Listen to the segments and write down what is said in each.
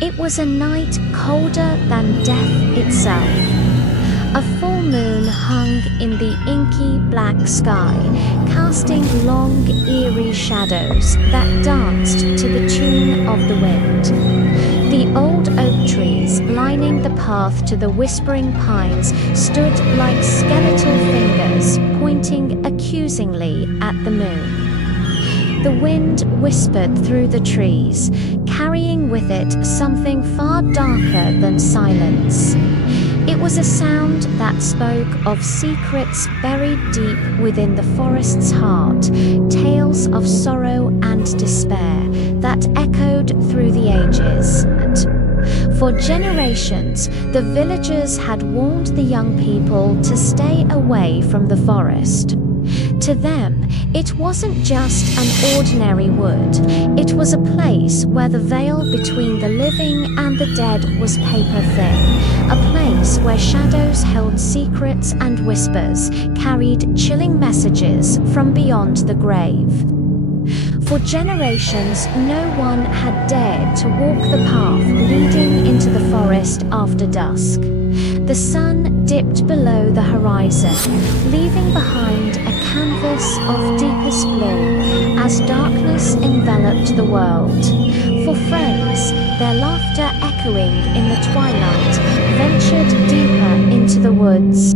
It was a night colder than death itself. A full moon hung in the inky black sky, casting long, eerie shadows that danced to the tune of the wind. The old oak trees lining the path to the whispering pines stood like skeletal fingers pointing accusingly at the moon. The wind whispered through the trees, carrying with it something far darker than silence. It was a sound that spoke of secrets buried deep within the forest's heart, tales of sorrow and despair that echoed through the ages. For generations, the villagers had warned the young people to stay away from the forest. To them, it wasn't just an ordinary wood. It was a place where the veil between the living and the dead was paper thin, a place where shadows held secrets and whispers, carried chilling messages from beyond the grave. For generations, no one had dared to walk the path leading into the forest after dusk. The sun dipped below the horizon, leaving behind a canvas of deepest blue as darkness enveloped the world. For friends, their laughter echoing in the twilight, ventured deeper into the woods.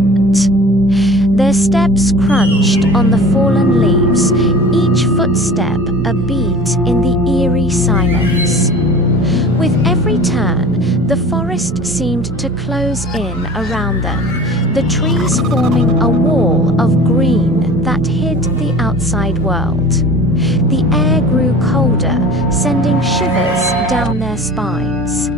Their steps crunched on the fallen leaves, each footstep a beat in the eerie silence. With every turn, the forest seemed to close in around them, the trees forming a wall of green that hid the outside world. The air grew colder, sending shivers down their spines.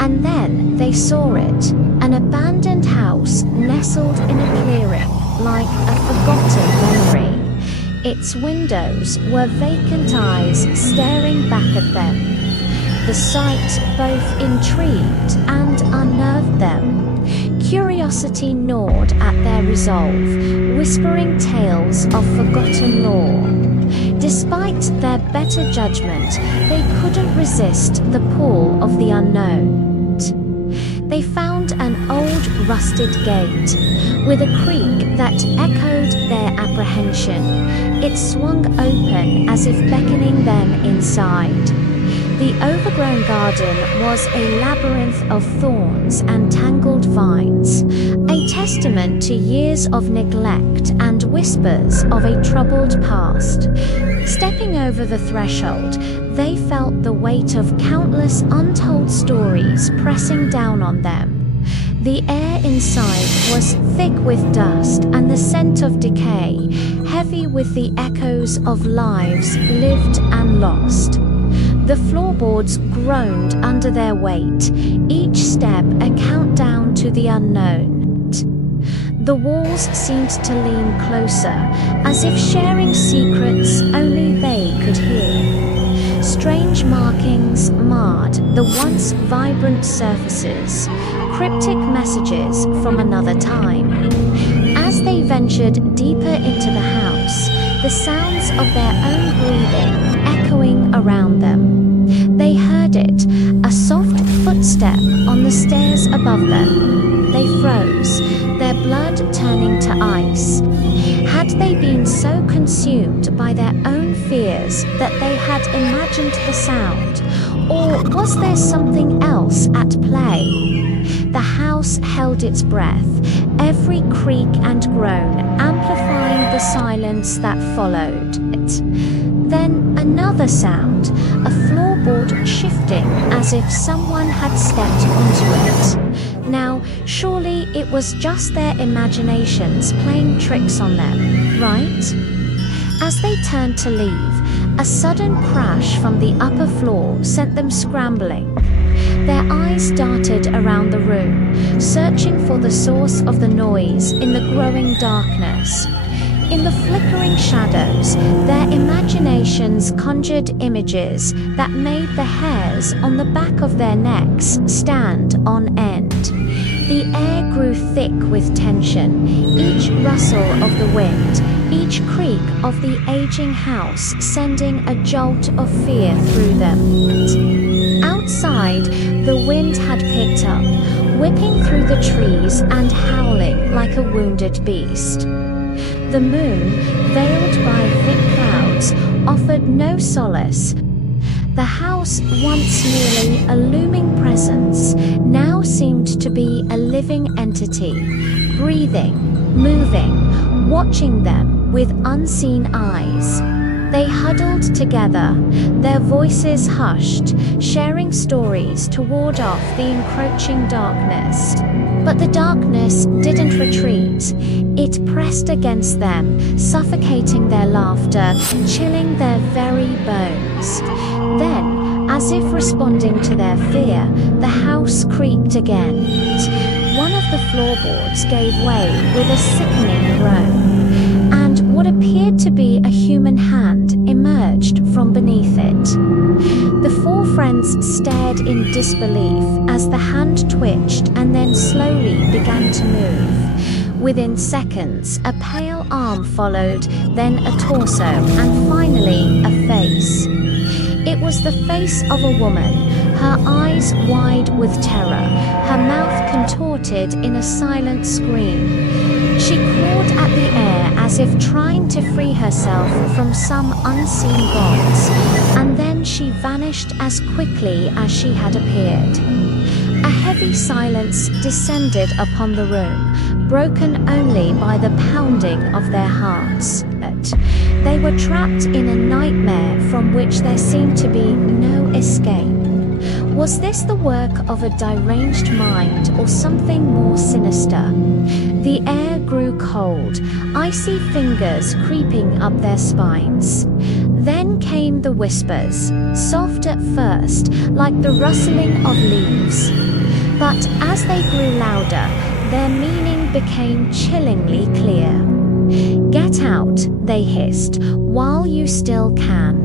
And then they saw it, an abandoned house nestled in a clearing, like a forgotten memory. Its windows were vacant eyes staring back at them. The sight both intrigued and unnerved them. Curiosity gnawed at their resolve, whispering tales of forgotten lore. Despite their better judgment, they couldn't resist the pull of the unknown. They found an old rusted gate, with a creak that echoed their apprehension. It swung open as if beckoning them inside. The overgrown garden was a labyrinth of thorns and tangled vines, a testament to years of neglect and whispers of a troubled past. Stepping over the threshold, they felt the weight of countless untold stories pressing down on them. The air inside was thick with dust and the scent of decay, heavy with the echoes of lives lived and lost. The floorboards groaned under their weight, each step a countdown to the unknown. The walls seemed to lean closer, as if sharing secrets only they could hear. Strange markings marred the once vibrant surfaces, cryptic messages from another time. As they ventured deeper into the house, the sounds of their own breathing echoing around them. They heard it, a soft footstep on the stairs above them. They froze, their blood turning to ice. Had they been so consumed by their own fears that they had imagined the sound, or was there something else at play? The house held its breath, every creak and groan amplifying the silence that followed it. Then another sound, a floorboard shifting as if someone had stepped onto it. Now, surely it was just their imaginations playing tricks on them, right? As they turned to leave, a sudden crash from the upper floor sent them scrambling. Their eyes darted around the room, searching for the source of the noise in the growing darkness. In the flickering shadows, their imaginations conjured images that made the hairs on the back of their necks stand on end. The air grew thick with tension, each rustle of the wind, each creak of the aging house sending a jolt of fear through them. Outside, leapt up, whipping through the trees and howling like a wounded beast. The moon, veiled by thick clouds, offered no solace. The house, once merely a looming presence, now seemed to be a living entity, breathing, moving, watching them with unseen eyes. They huddled together, their voices hushed, sharing stories to ward off the encroaching darkness. But the darkness didn't retreat. It pressed against them, suffocating their laughter, chilling their very bones. Then, as if responding to their fear, the house creaked again. One of the floorboards gave way with a sickening groan, and what appeared to be a human hand emerged from beneath it. The four friends stared in disbelief as the hand twitched and then slowly began to move. Within seconds, a pale arm followed, then a torso, and finally a face. It was the face of a woman, her eyes wide with terror, her mouth contorted in a silent scream. She clawed at the air as if trying to free herself from some unseen bonds, and then she vanished as quickly as she had appeared. A heavy silence descended upon the room, broken only by the pounding of their hearts. They were trapped in a nightmare from which there seemed to be no escape. Was this the work of a deranged mind or something more sinister? The air grew cold, icy fingers creeping up their spines. Then came the whispers, soft at first, like the rustling of leaves. But as they grew louder, their meaning became chillingly clear. "Get out," they hissed, "while you still can."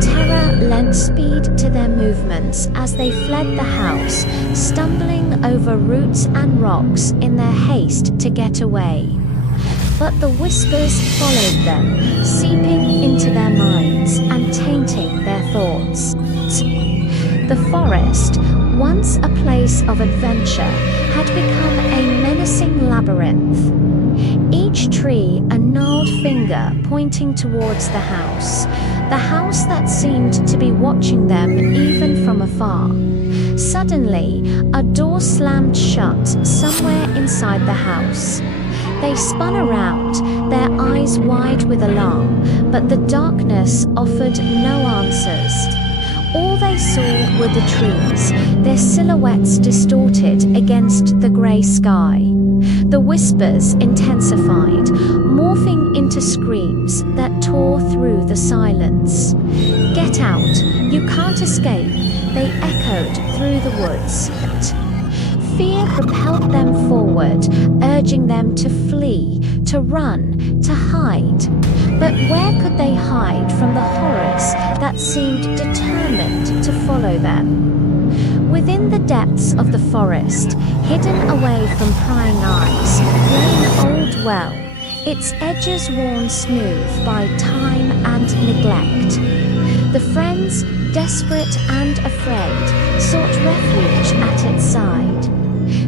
Terror lent speed to their movements as they fled the house, stumbling over roots and rocks in their haste to get away. But the whispers followed them, seeping into their minds and tainting their thoughts. The forest, once a place of adventure, had become a menacing labyrinth. Each tree a gnarled finger pointing towards the house that seemed to be watching them even from afar. Suddenly, a door slammed shut somewhere inside the house. They spun around, their eyes wide with alarm, but the darkness offered no answers. All they saw were the trees, their silhouettes distorted against the grey sky. The whispers intensified, morphing into screams that tore through the silence. "Get out, you can't escape," they echoed through the woods. Fear propelled them forward, urging them to flee, to run, to hide. But where could they hide from the horrors that seemed determined to follow them? Within the depths of the forest, hidden away from prying eyes, lay an old well, its edges worn smooth by time and neglect. The friends, desperate and afraid, sought refuge at its side.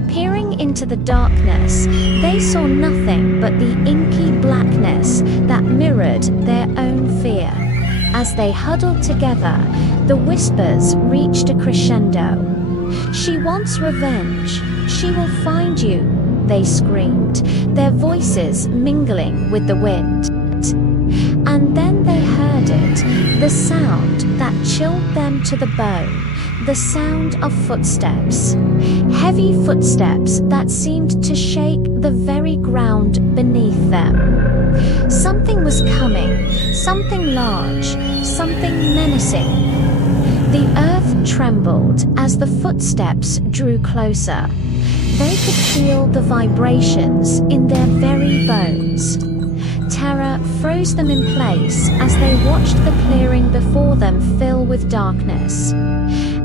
Peering into the darkness, they saw nothing but the inky blackness that mirrored their own fear. As they huddled together, the whispers reached a crescendo. "She wants revenge. She will find you," they screamed, their voices mingling with the wind. And then they heard it, the sound that chilled them to the bone, the sound of footsteps. Heavy footsteps that seemed to shake the very ground beneath them. Something was coming, something large, something menacing. The earth trembled as the footsteps drew closer. They could feel the vibrations in their very bones. Terror froze them in place as they watched the clearing before them fill with darkness.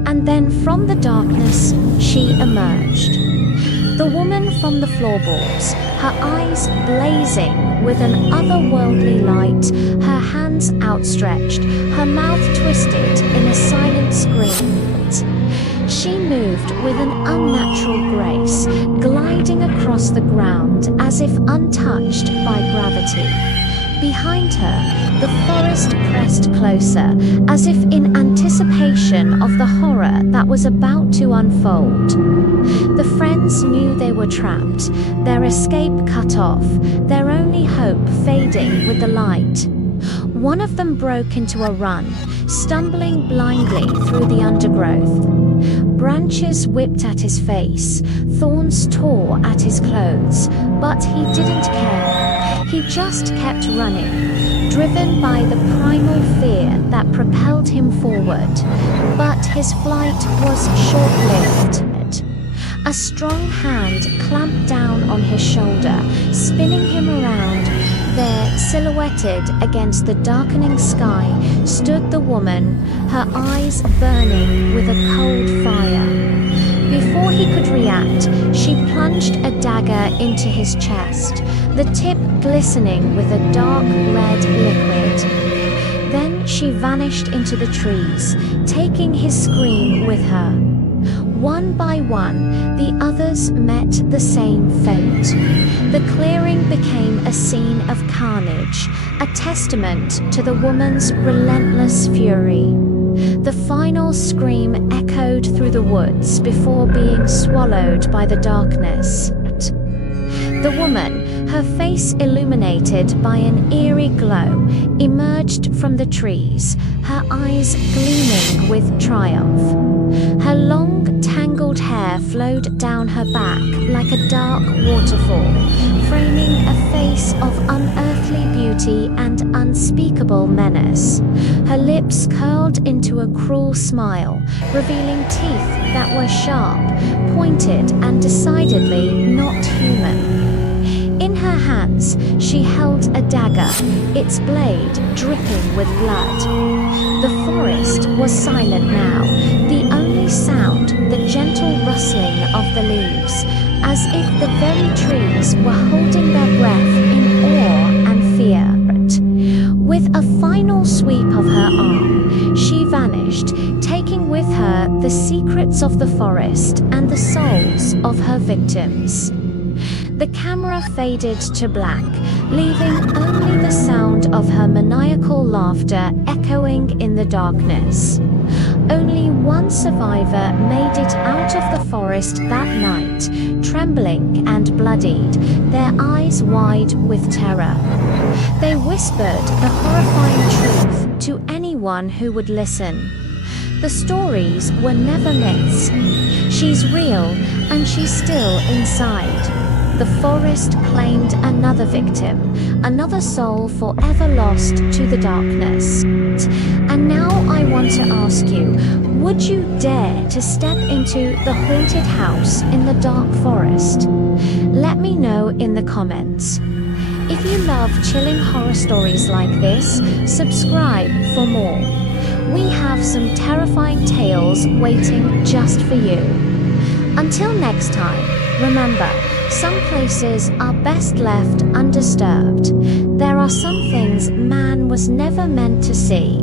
And then from the darkness, she emerged. The woman from the floorboards, her eyes blazing with an otherworldly light, her hands outstretched, her mouth twisted in a silent scream. She moved with an unnatural grace, gliding across the ground as if untouched by gravity. Behind her, the forest pressed closer, as if in anticipation of the horror that was about to unfold. The friends knew they were trapped, their escape cut off, their only hope fading with the light. One of them broke into a run, stumbling blindly through the undergrowth. Branches whipped at his face, thorns tore at his clothes, but he didn't care. He just kept running, driven by the primal fear that propelled him forward. But his flight was short-lived. A strong hand clamped down on his shoulder, spinning him around. There, silhouetted against the darkening sky, stood the woman, her eyes burning with a cold fire. Before he could react, she plunged a dagger into his chest, the tip glistening with a dark red liquid. Then she vanished into the trees, taking his scream with her. One by one, the others met the same fate. The clearing became a scene of carnage, a testament to the woman's relentless fury. The final scream echoed through the woods before being swallowed by the darkness. The woman, her face illuminated by an eerie glow, emerged from the trees, her eyes gleaming with triumph. Her long, tangled hair flowed down her back like a dark waterfall, framing a face of unearthly beauty and unspeakable menace. Her lips curled into a cruel smile, revealing teeth that were sharp, pointed, and decidedly not human. In her hands, she held a dagger, its blade dripping with blood. The forest was silent now, the only sound the gentle rustling of the leaves, as if the very trees were holding their breath in awe and fear. With a final sweep of her arm, she vanished, taking with her the secrets of the forest and the souls of her victims. The camera faded to black, leaving only the sound of her maniacal laughter echoing in the darkness. Only one survivor made it out of the forest that night, trembling and bloodied, their eyes wide with terror. They whispered the horrifying truth to anyone who would listen. The stories were never myths. She's real, and she's still inside. The forest claimed another victim, another soul forever lost to the darkness. And now I want to ask you, would you dare to step into the haunted house in the dark forest? Let me know in the comments. If you love chilling horror stories like this, subscribe for more. We have some terrifying tales waiting just for you. Until next time, remember, some places are best left undisturbed. There are some things man was never meant to see.